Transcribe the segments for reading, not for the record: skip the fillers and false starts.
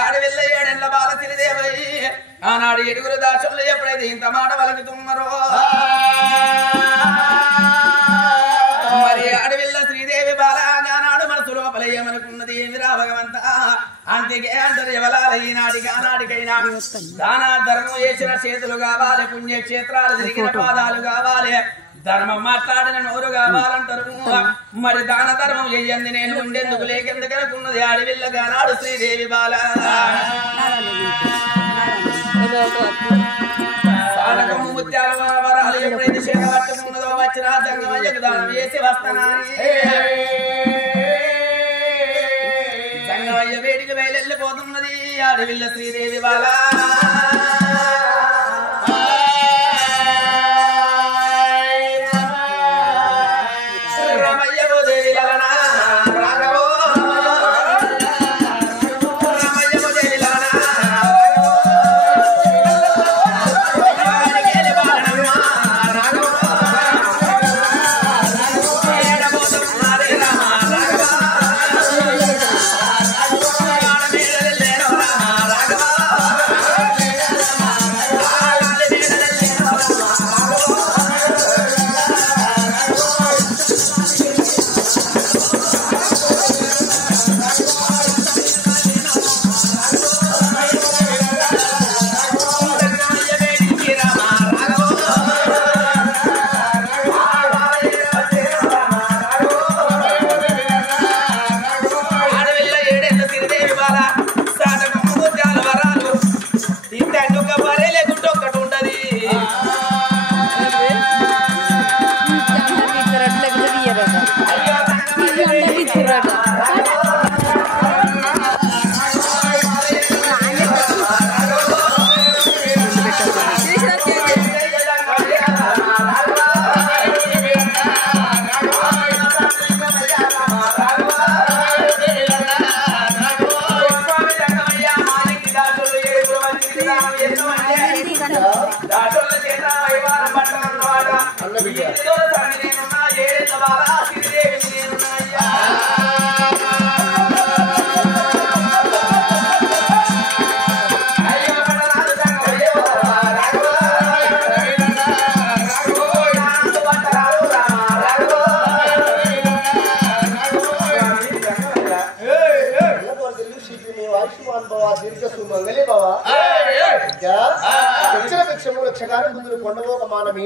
అడవిల్ల ఏడెళ్ళ బాల సిరిదేవై ఆనాడు ఎడుగురు దాచులు ఎప్పుడైతే ఇంత మాట వలుకుతున్నారో మరి అడవిల్ల శ్రీదేవి బాల ఆనాడు మనసు లోపల ఏమనుకున్నది ఏమిరా భగవంత అంతికే అంటారు ఎవలాల ఈనాటికి ఆనాటికైనా దానా ధర్మం చేసిన చేతులు కావాలి పుణ్యక్షేత్రాలు తిరిగిన పాదాలు కావాలి ధర్మం మాట్లాడిన నోరు కావాలంటారు మరి దాన ధర్మం చెయ్యండి నేను ఉండేందుకు లేకెందుకు అనుకున్నది అడవిల్లగా నాడు శ్రీదేవి బాల సాధకము ముత్యాలు వరాలు ఎప్పుడైతే చేపట్టుకున్నదో వచ్చిన జంగమయ్యకు దానం చేసి వస్తానని జంగమయ్య వేడికి బయలుపోతున్నది అడవిల్ల శ్రీదేవి బాల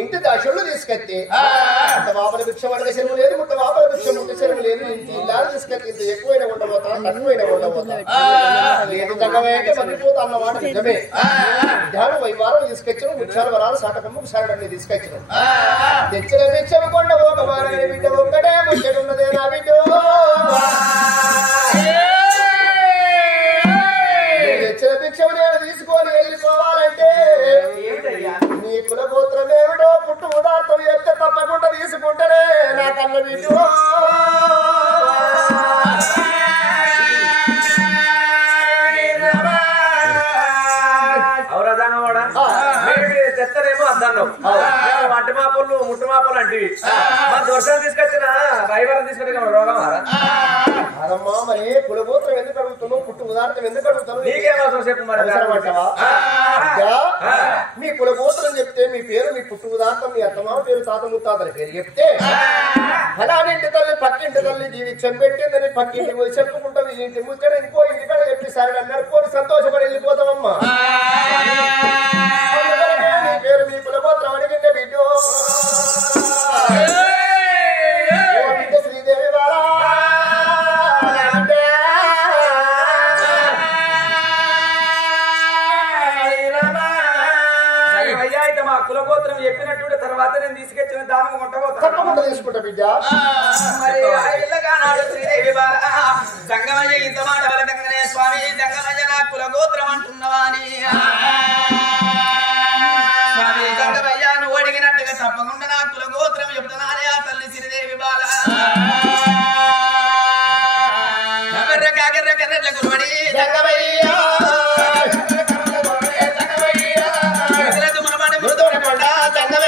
ఇంటి దాశులు తీసుకెత్తి వాపల భిక్ష వడగ చెరువు లేదు ముట్ట వాపల భిక్ష ముట్ట చెరువు లేదు ఇంటి ఇల్లాలు తీసుకెత్తి ఇంత ఎక్కువైనా ఉండబోతా తక్కువైనా ఉండబోతా లేదు తగ్గమైతే మర్రిపోతా అన్నమాట నిజమే ధ్యానం వైవారం తీసుకొచ్చిన ముత్యాల వరాలు సాటకమ్మ సారడన్ని తీసుకొచ్చిన తెచ్చిన భిక్షము కొండబోక మానని బిడ్డ ఒక్కటే ముచ్చటున్నదే నా బిడ్డ తెచ్చిన భిక్షము నేను తీసుకొని వెళ్ళిపోవాలంటే నీ కులగోత్రం ఏమిటో పుట్టు ఉదార్థం చెప్తే తప్పకుండా తీసుకుంటానే నా కన్న బిడ్డ చెత్తనేమో అద్దన్నావు మట్టి మాపలు ముట్టు మాపలు అంటే మన దోషాలు తీసుకొచ్చిన డ్రైవర్ తీసుకొచ్చి రోగం అదమ్మా మరి కులగోత్రం ఎందుకు అడుగుతున్నావు పుట్టు ఉదార్థం ఎందుకు అడుగుతావు నీకేమవసరం చెప్పు మరి మీ కులగోత్రం చెప్తే మీ పేరు మీ పుట్టు ఉదార్థం మీ అత్తమామ పేరు తాత ముత్తాతల పేరు చెప్తే ఫలానింటి తల్లి పక్కింటి తల్లి జీవితం పెట్టిందని పక్కింటి పోయి చెప్పుకుంటాం ఈ ఇంటి ముచ్చట ఇంకో ఇంటికాడ చెప్పేసారి నడుపుకొని సంతోషపడి వెళ్ళిపోతామమ్మా మీ పేరు మీ కులగోత్రం అడిగిందే బిడ్డ శ్రీదేవి బాల కులగోత్రం చెప్పినట్టు తర్వాత నేను తీసుకొచ్చిన దానం తప్పకుండా తీసుకుంటా బిడ్డ మరి ఇళ్ళగానాడు శ్రీదేవి బాల జంగమయ్య ఇంత మాట వలకంగానే స్వామి జంగమయ్య నా కులగోత్రం అంటున్నవా అని స్వామి జంగమయ్య నువ్వు అడిగినట్టుగా తప్పకుండా నా కులగోత్రం చెప్తున్నానే ఆ తల్లి శ్రీదేవి బాల కర్ర కర్రెట్ల కురువడి జంగమయ్య జంగమయ్య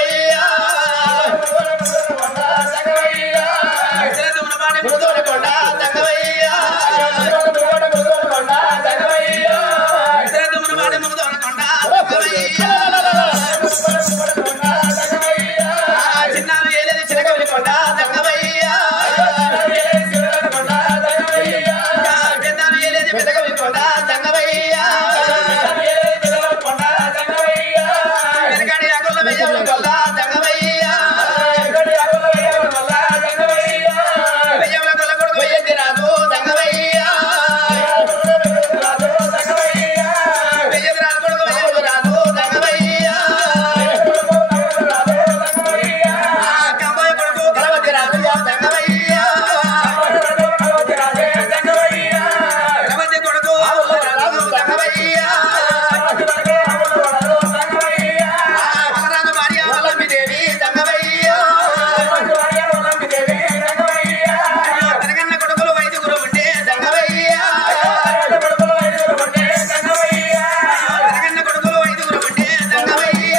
కొండ జంగమయ్య వెనకడి అగుల వెయ్యల కొల్ల జంగమయ్య వెయ్యల కొల్ల కొడుకు వెయ్యంది రాదు జంగమయ్య వెయ్యంది రాదు కొడుకు వెయ్యడు రాదు జంగమయ్య కంబోయ కొడుకు కలవతి రాదు జంగమయ్య కలవతి కొడుకు రాదు జంగమయ్య మహారాజు భార్య వల్లభీదేవి జంగమయ్య తనకన్న కొడుకులు వైదికులు ఉండే జంగమయ్య తనకన్న కొడుకులు వైదికులు ఉండే జంగమయ్య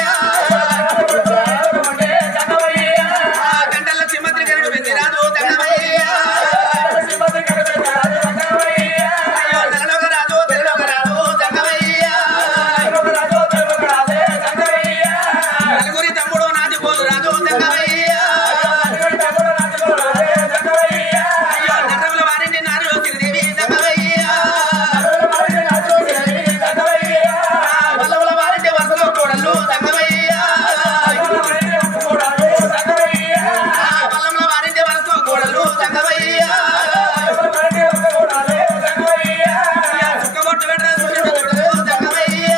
గంటల సింహద్రి గరుడు వెందిరాదు జంగమయ్య తెరలోక రాజు తెరలోక రాజు జంగమయ్య నలుగురి తమ్ముడు నాది పోలు రాజు జంగమయ్య నరముల వారిని నారులో శ్రీదేవి జంగమయ్య వల్లవుల వారిని వరుసలో కోడళ్ళు జంగమయ్య వల్లముల వారిని వరుసలో కోడళ్ళు జంగమయ్య చుక్కబొట్టు పెట్ట సూర్యుడు కొడుకు జంగమయ్య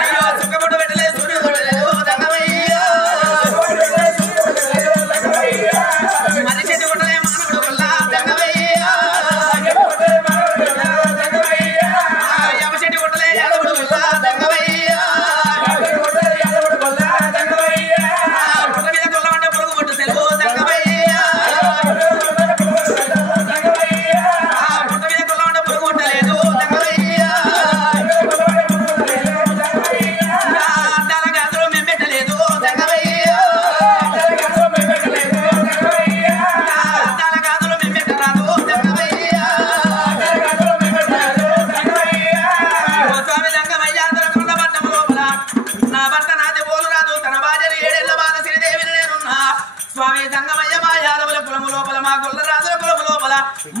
అయ్యో చుక్కబొట్టు పెట్టలే సూర్యుడు కొడలేదు జంగమయ్య మనిషి కొట్టలే మానవుడు వల్ల జంగమయ్య యమశెట్టి కొట్టలే యాదవుడు వల్ల జంగమయ్య పుట్ట మీద కొల్లమంటే పొరుగు కొట్టు సెలవు జంగమయ్య పుట్ట మీద కొల్లమంటే పొరుగు కొట్టలేదు జంగమయ్య అద్దాల గాజులు మేము పెట్టలేదు జంగమయ్య అద్దాల గాజులు మేము పెట్టరాదు జంగమయ్య ఓ స్వామి జంగమయ్య దొరకకుండా పట్టం లోపల నా భర్త నాది పోలు రాదు తన భార్యను ఏడేళ్ల బాధ శ్రీదేవిని నేనున్నా స్వామి జంగమయ్య మా యాదవుల కులము లోపల మా గొల్ల రాజుల కులము లోపల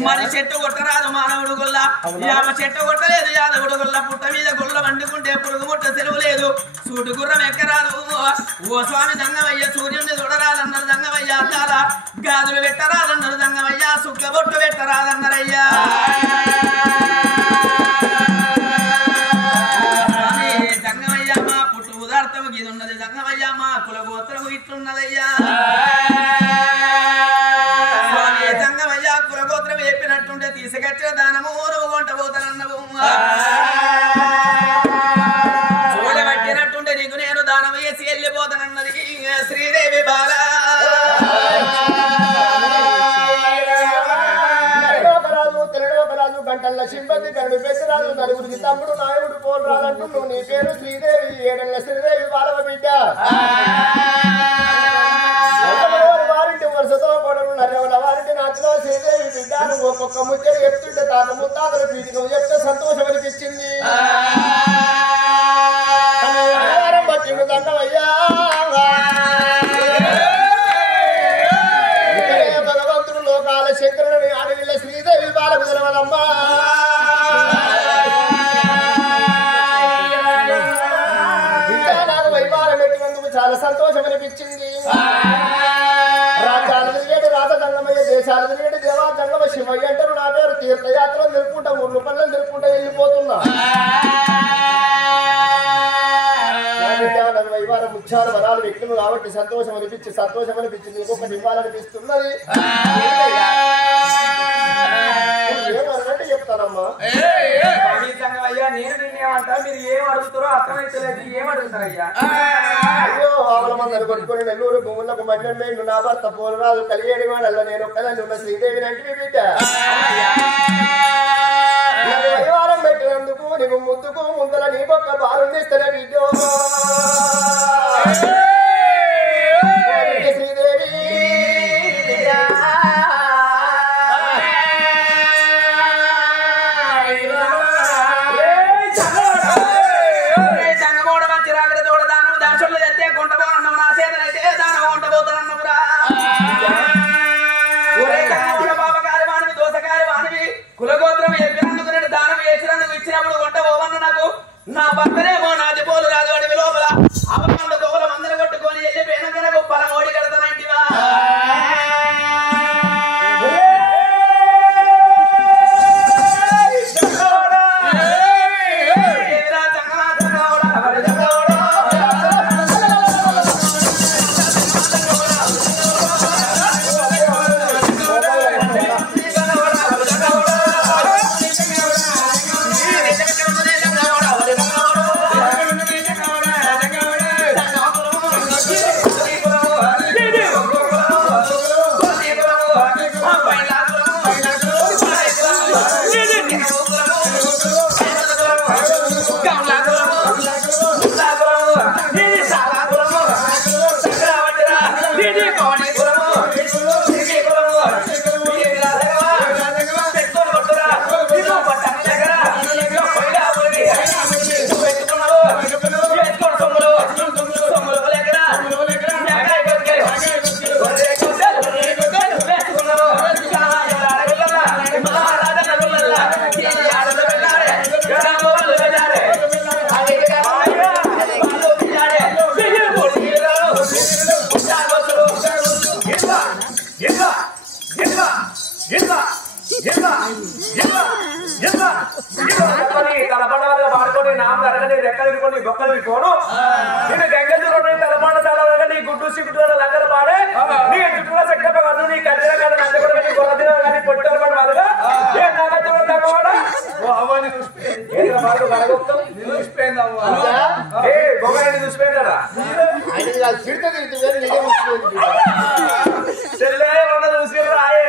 మరి చెట్టు కొట్టరాదు మానవుడు గొల్ల యామ చెట్టు కొట్టలేదు యాదవుడు గొల్ల పుట్ట మీద గొల్ల వండుకుంటే పురుగు ముట్ట సెలవు లేదు సూటు గుర్రం ఎక్కరాదు ఓ స్వామి జంగమయ్య సూర్యుడిని చూడరాదన్నారు జంగమయ్య అద్దాల గాజులు పెట్టరాదన్నారు జంగమయ్య సుక్క బొట్టు పెట్టరాదన్నారయ్యా స్వామి జంగమయ్య మా పుట్టు ఉదార్థము గీదున్నది జంగమయ్య మా కుల గోత్రము ఇట్లున్నదయ్యా స్వామి జంగమయ్య కుల గోత్రం చెప్పినట్టుంటే తీసుకొచ్చిన దానము నువ్వు కొంట పోతానన్నవు చూడబట్టినట్టుంటే నీకు నేను దానం వేసి వెళ్ళిపోతానన్నది శ్రీదేవి బాల తెరలోకరాజు గంటల సింబతి కరుడు పెద్దరాజు నలుగురికి తమ్ముడు నాయుడు పోలు రాదంటూ నువ్వు నీ పేరు శ్రీదేవి ఏడెళ్ళ శ్రీదేవి బాలవ బిడ్డ వారింటి వరుసతో కొడలు నర్రవల వారింటి నాటిలో శ్రీదేవి బిడ్డ నువ్వు ఒక్కొక్క ముచ్చడి చెప్తుంటే తాత ముత్తాతలు పీఠికం చెప్తే సంతోషం అనిపించింది పట్టిండు దండమయ్యా భగవంతుడు లోకాల శంకరుని అడవిల శ్రీదేవి బాలకు తెలవదమ్మా ఇంకా నాకు వైవారం పెట్టినందుకు చాలా సంతోషం అనిపించింది రాజ్యాలు తిరిగేడు రాత జంగమయ్య దేశాలు తిరిగేడు దేవా జంగమ శివయ్య అంటారు నా పేరు తీర్థయాత్రలు తెలుపుకుంటా ఊర్లు పల్లెలు తెలుపుకుంటా వెళ్ళిపోతున్నా వైవారం ముఖ్యాలు వరాలు వ్యక్తులు కాబట్టి సంతోషం అనిపించింది ఇంకొకటి ఇవ్వాలనిపిస్తున్నది ఏమన్నట్టు చెప్తానమ్మా అయ్యా నేను నిన్నేమంటా మీరు ఏం అడుగుతారో అర్థమైతలేదు ఏం అడుగుతారయ్యా అయ్యో ఆవుల మందరు కొట్టుకుని నెల్లూరు భూములకు మధ్యంలో నా భర్త పోలరాజు కలిగేడి వాడల్లో నేను ఒక్కదాన్ని ఉన్న శ్రీదేవిని అంటే బిడ్డ వైవారం పెట్టినందుకు నీకు ముద్దుకు ముందల నీకొక్క బాలుండిస్తానే బిడ్డో శ్రీదేవి కులగోత్రం చెప్పినందుకు నేను దానం చేసినందుకు ఇచ్చినప్పుడు వంట పోవన్న నాకు నా భర్తనేమో నాది పోలు రాదు అడవి లోపల అవమంద గోవుల మందర కొట్టుకొని వెళ్ళిపోయినాక నాకు పొలం ఓడి కడతానంటివా తలపడాలుగా పాడుకొని నామ అరగని రెక్కలు విడుకొని బొక్కలు విడుకోను నేను గంగజుడు తలపాడ చాలా నీ గుడ్డు సిగ్గుడు లంగలు పాడే నీ చుట్టూ సెక్క వద్దు నీ కట్టిన కానీ నందగొడ కానీ గొర్రె కానీ పొట్టారు పడి వాళ్ళుగా ఏ నాగజుడు తగ్గవాడా బొమ్మని చూసిపోయిందా చూసి రాయే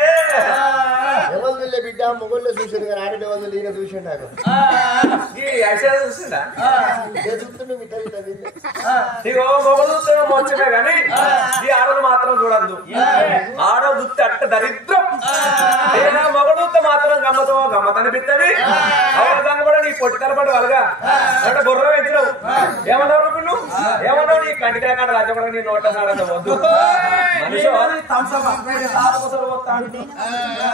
ఎవరు బిడ్డ మొగోళ్ళు చూసాడు కానీ ఆడే వాళ్ళు ఈయన చూసిండారు చూసిందా చూస్తుంటే బిడ్డ ఇగో మొగలు చూస్తే మోచమే కానీ ఈ ఆడలు మాత్రం చూడద్దు ఆడ దుత్తి అట్ట దరిద్రం మొగలు మాత్రం గమ్మతో గమ్మత అనిపిస్తుంది అవసరం కూడా నీ పొట్టి తలపడి వాళ్ళగా అంటే బుర్ర పెంచినావు ఏమన్నావు నువ్వు ఏమన్నావు నీ కంటికాయ కాడ రాజ కూడా నీ నోట సాడట వద్దు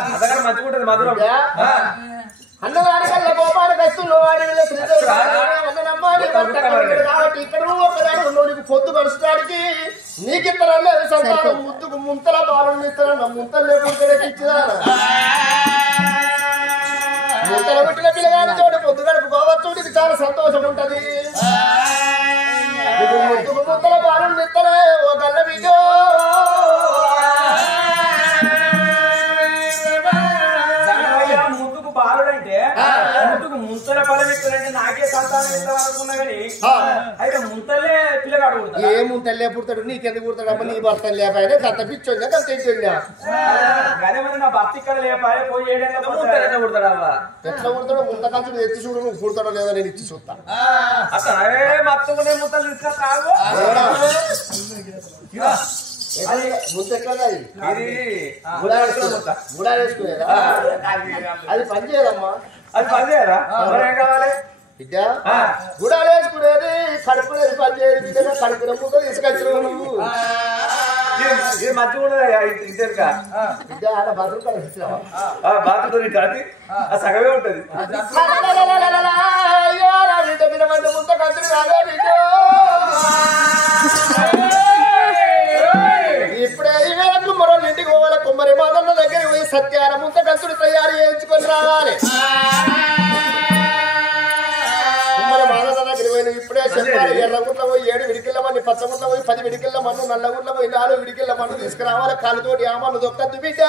అందుకని మంచిగుంటది మధురం అన్నదానికల్లా గోపాలకు వస్తున్న కాబట్టి ఇక్కడ ఒకదాని నీకు పొద్దు కలుస్తానికి నీకిద్దరన్నా సంతానం ముద్దుకు ముంతల బాలను ఇస్తారన్న ముంతలు లేకుండా ఇచ్చినా ముంతల పుట్టిన పిల్లగాని చోటు పొద్దు గడుపుకోవచ్చు నీకు చాలా సంతోషం ఉంటది ముద్దుకు ముంతల బాలను ఇస్తారే ఓ గల్ల బిడ్డో బాలుడంటే ముందుకు ముంతల బలం ఎక్కునంటే నాకే సంతానం ఇద్దాం అనుకున్నా గానీ అయితే ముంతలే పిల్లగాడు ఏ ముంతలే పుడతాడు నీకెందుకు పుడతాడు అమ్మ నీ భర్త లేపాయనే కంత పిచ్చోందా కంత తెచ్చోందా అదే మరి నా భర్త ఇక్కడ లేపాయ పోయి ఏడైనా ముంతలే పుడతాడు అవ్వ ఎట్లా పుడతాడో ముంత కంచుడు ఎత్తి చూడు నువ్వు పుడతాడో లేదో నేను ఇచ్చి చూస్తా అసలు మత్తుకునే ముంతలు తీసుకొస్తావు అది ముంత ఎట్లా అది గుడా వేసుకునేదా అది పని చేయదమ్మా అది పని చేయరా ఏం కావాలి బిడ్డ గుడాలు వేసుకునేది కడుపునేది పని చేయదు బిడ్డ కడుపున ముందు తీసుకొచ్చినావు నువ్వు ఇది మంచిగా ఉండదు ఇంతేకా బిడ్డ ఆడ బాత్రూమ్ కలిసినావా బాత్రూమ్ కాదు సగమే ఉంటది బిడ్డ మంది ముంత కలిసి రాగా బిడ్డ ఇప్పుడే ఈ వేళకు మరో ఇంటికి పోవాలి కుమ్మరి మాదన్న దగ్గర పోయి సత్యాన ముంత కంచుడు తయారు చేయించుకొని రావాలి కుమ్మరి మాదన్న దగ్గర పోయిన ఇప్పుడే చెప్పాలి ఎర్రగుంట్ల పోయి 7 విడికిళ్ళ మన్ను పచ్చగుంట్ల పోయి 10 విడికిళ్ళ మన్ను నల్లగుంట్ల పోయి 4 విడికిళ్ళ మన్ను తీసుకురావాలి కాలుతోటి ఆ మన్ను దొక్కద్దు బిడ్డ